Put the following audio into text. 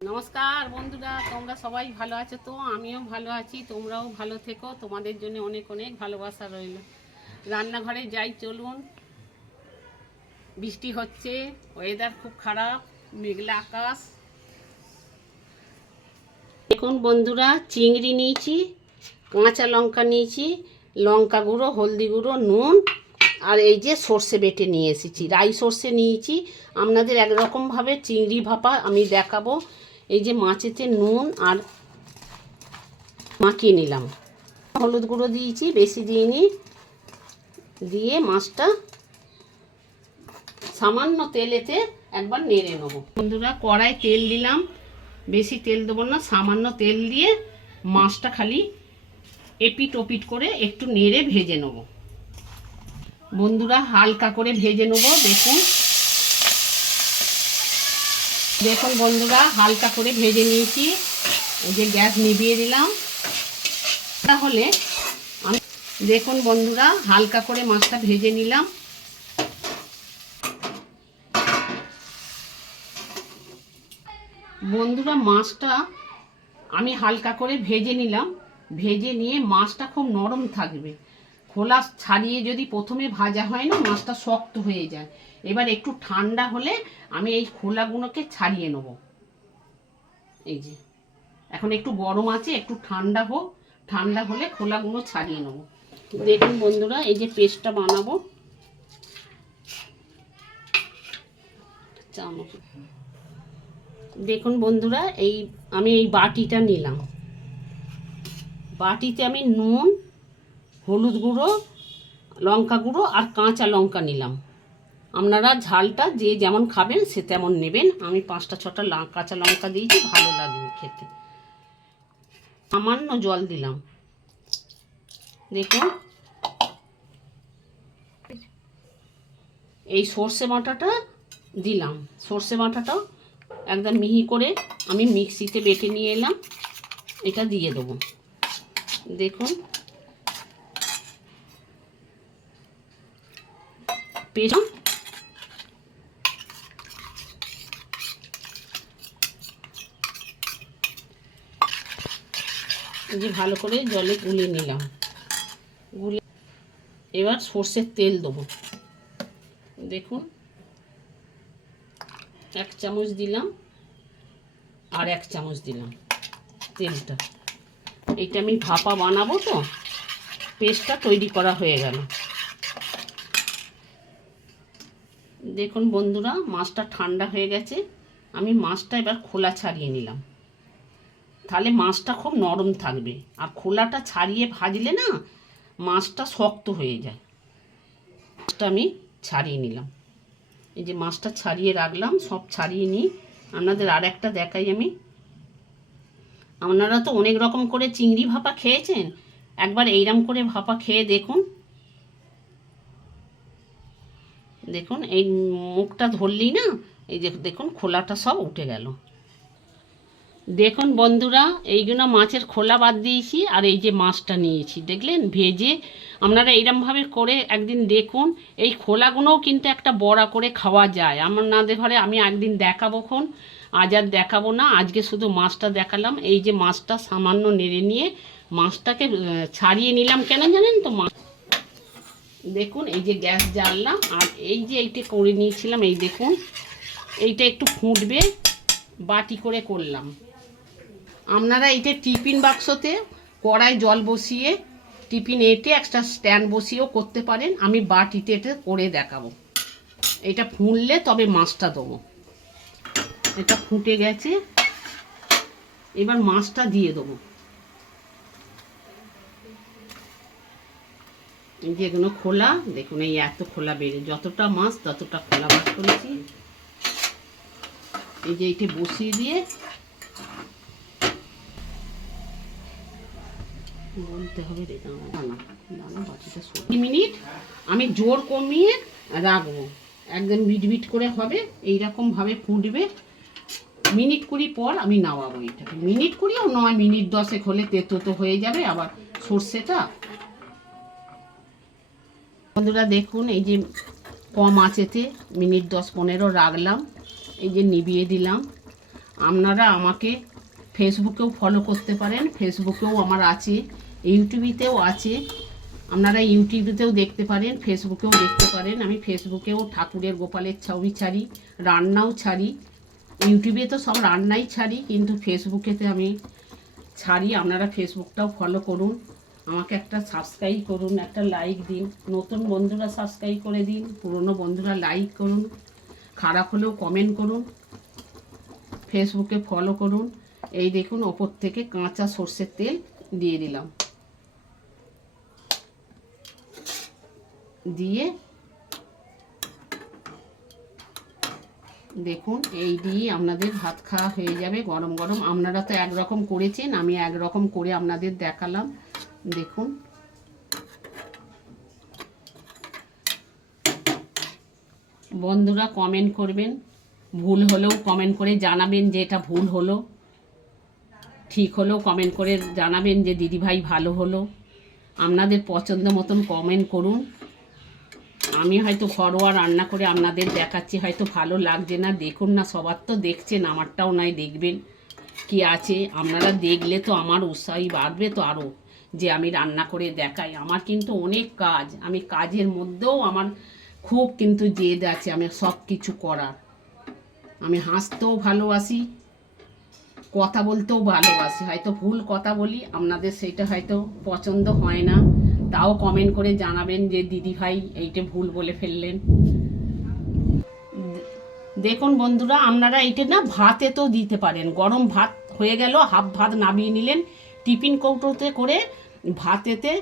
নমস্কার বন্ধুরা, তোমরা সবাই ভালো আছো তো? আমিও ভালো আছি, তোমরাও ভালো থেকো। তোমাদের জন্য অনেক অনেক ভালোবাসা রইল। রান্নাঘরে যাই চলুন। বৃষ্টি হচ্ছে, ওয়েদার খুব খারাপ, মেঘলা আকাশ। দেখুন বন্ধুরা, চিংড়ি নিয়েছি, কাঁচা লঙ্কা নিয়েছি, লঙ্কা গুঁড়ো, হলদি গুঁড়ো, নুন, আর এই যে সর্ষে বেটে নিয়ে এসেছি, রাই সর্ষে নিয়েছি। আপনাদের একরকমভাবে চিংড়ি ভাপা আমি দেখাবো। এই যে মাছেতে নুন আর মাখিয়ে নিলাম, হলুদ গুঁড়ো দিয়েছি, বেশি দিইনি। দিয়ে মাছটা সামান্য তেলেতে একবার নেড়ে নেবো। বন্ধুরা, কড়াই তেল দিলাম, বেশি তেল দেবো না, সামান্য তেল দিয়ে মাছটা খালি এপিট ওপিট করে একটু নেড়ে ভেজে নেব। বন্ধুরা, হালকা করে ভেজে নেব। দেখুন দেখুন বন্ধুরা, হালকা করে ভেজে নিয়েছি। এই যে গ্যাস নিভিয়ে দিলাম। তাহলে আমি দেখুন বন্ধুরা, হালকা করে মাছটা ভেজে নিলাম। বন্ধুরা, মাছটা আমি হালকা করে ভেজে নিলাম। ভেজে নিয়ে মাছটা খুব নরম থাকবে। খোলা ছাড়িয়ে যদি প্রথমে ভাজা হয় না, মাছটা শক্ত হয়ে যায়। এবার একটু ঠান্ডা হলে আমি এই খোলাগুলোকে ছাড়িয়ে নেব। এই যে এখন একটু গরম আছে, একটু ঠান্ডা হোক, ঠান্ডা হলে খোলাগুলো ছাড়িয়ে নেব। দেখুন বন্ধুরা, এই যে পেস্টটা বানাবো। চামচ। দেখুন বন্ধুরা, আমি এই বাটিটা নিলাম। বাটিতে আমি নুন, হলুদ গুঁড়ো, লঙ্কা গুঁড়ো আর কাঁচা লঙ্কা নিলাম। আপনারা ঝালটা যে যেমন খাবেন সে তেমন নেবেন। আমি 5টা 6টা কাঁচা লঙ্কা দিয়েছি, ভালো লাগবে খেতে। সামান্য জল দিলাম। দেখুন, এই সর্ষে বাটাটা দিলাম। সর্ষে বাটাটাও একদম মিহি করে আমি মিক্সিতে বেটে নিয়ে এলাম, এটা দিয়ে দেবো। দেখুন পেস্ট যে ভালো করে জলে গুলিয়ে নিলাম। গুলে এবার সর্ষের তেল দেবো। দেখুন 1 চামচ দিলাম আর 1 চামচ দিলাম তেলটা। এইটা আমি ভাপা বানাবো, তো পেস্টটা তৈরি করা হয়ে গেল। দেখুন বন্ধুরা, মাছটা ঠান্ডা হয়ে গেছে। আমি মাছটা এবার খোলা ছাড়িয়ে নিলাম, তাহলে মাছটা খুব নরম থাকবে। আর খোলাটা ছাড়িয়ে ভাজলে না, মাছটা শক্ত হয়ে যায়। মাছটা আমি ছাড়িয়ে নিলাম। এই যে মাছটা ছাড়িয়ে রাখলাম, সব ছাড়িয়ে নিই। আপনাদের আর একটা দেখাই আমি। আপনারা তো অনেক রকম করে চিংড়ি ভাপা খেয়েছেন, একবার এইরকম করে ভাপা খেয়ে দেখুন। দেখুন এই মুখটা ধরলেই না, এই যে দেখুন খোলাটা সব উঠে গেল। দেখুন বন্ধুরা, এইগুলো মাছের খোলা বাদ দিয়েছি, আর এই যে মাছটা নিয়েছি দেখলেন ভেজে। আপনারা এইরকমভাবে করে একদিন দেখুন। এই খোলাগুলোও কিন্তু একটা বড়া করে খাওয়া যায়। আপনাদের ঘরে আমি একদিন দেখাবোক্ষণ, আজ আর দেখাবো না। আজকে শুধু মাছটা দেখালাম। এই যে মাছটা সামান্য নেড়ে নিয়ে মাছটাকে ছাড়িয়ে নিলাম। কেন জানেন তো? মাছ দেখুন, এই যে গ্যাস জ্বাললাম, আর এই যে এইটা করে নিয়েছিলাম, এই দেখুন এইটা একটু ফুটবে, বাটি করে করলাম। আপনারা এইটা টিফিন বাক্সতে কড়াই জল বসিয়ে টিফিন এঁটে একটা স্ট্যান্ড বসিয়েও করতে পারেন। আমি বাটিতে এটা করে দেখাবো। এটা ফুটলে তবে মাছটা দেবো। এটা ফুটে গেছে, এবার মাছটা দিয়ে দেবো। যেগুলো খোলা, দেখুন এই এত খোলা বেড়ে, যতটা মাছ ততটা খোলা মাছ করেছি। এই যে এইটা বসিয়ে দিয়ে বলতে হবে, 2 মিনিট আমি জোর কমিয়ে রাখবো। একদম বিটবিট করে হবে, এইরকমভাবে ফুটবে। মিনিট 20 পর আমি নামাবো এটাকে। মিনিট 20ও নয়, মিনিট 10 হলে তেতো তো হয়ে যাবে আবার সর্ষেটা। বন্ধুরা দেখুন, এই যে কম আঁচেতে মিনিট 10-15 রাখলাম। এই যে নিভিয়ে দিলাম। আপনারা আমাকে ফেসবুকেও ফলো করতে পারেন, ফেসবুকেও আমার আছে, ইউটিউবেতেও আছে, আপনারা ইউটিউবেতেও দেখতে পারেন, ফেসবুকেও দেখতে পারেন। আমি ফেসবুকেও ঠাকুরের গোপালের ছবি ছাড়ি, রান্নাও ছাড়ি। ইউটিউবে তো সব রান্নাই ছাড়ি, কিন্তু ফেসবুকেতে আমি ছাড়ি। আপনারা ফেসবুকটাও ফলো করুন, আমাকে একটা সাবস্ক্রাইব করুন, একটা লাইক দিন। নতুন বন্ধুরা সাবস্ক্রাইব করে দিন, পুরনো বন্ধুরা লাইক করুন, খারাপ হলেও কমেন্ট করুন, ফেসবুকে ফলো করুন। এই দেখুন ওপর থেকে কাঁচা সর্ষের তেল দিয়ে দিলাম, দিয়ে দেখুন এই দিয়ে আপনাদের ভাত খাওয়া হয়ে যাবে গরম গরম। আপনারা তো একরকম করেছেন, আমি একরকম করে আপনাদের দেখালাম। দেখুন বন্ধুরা কমেন্ট করবেন, ভুল হলেও কমেন্ট করে জানাবেন যে এটা ভুল হলো, ঠিক হলেও কমেন্ট করে জানাবেন যে দিদিভাই ভালো হলো। আপনাদের পছন্দ মতন কমেন্ট করুন। আমি হয়তো ঘরোয়া রান্না করে আপনাদের দেখাচ্ছি, হয়তো ভালো লাগছে না, দেখুন না, সবার তো দেখছেন, আমারটাও নয় দেখবেন কি আছে। আপনারা দেখলে তো আমার উৎসাহী বাড়বে তো আরও, যে আমি রান্না করে দেখাই। আমার কিন্তু অনেক কাজ, আমি কাজের মধ্যেও আমার খুব কিন্তু জেদ আছে, আমি সব কিছু করার। আমি হাসতেও ভালোবাসি, কথা বলতেও ভালোবাসি। হয়তো ভুল কথা বলি, আপনাদের সেটা হয়তো পছন্দ হয় না, তাও কমেন্ট করে জানাবেন যে দিদি ভাই এইটা ভুল বলে ফেললেন। দেখুন বন্ধুরা, আপনারা এইটা না ভাতে তো দিতে পারেন। গরম ভাত হয়ে গেল, হাফ ভাত নামিয়ে নিলেন, টিফিন কৌটোতে করে ভাতেতে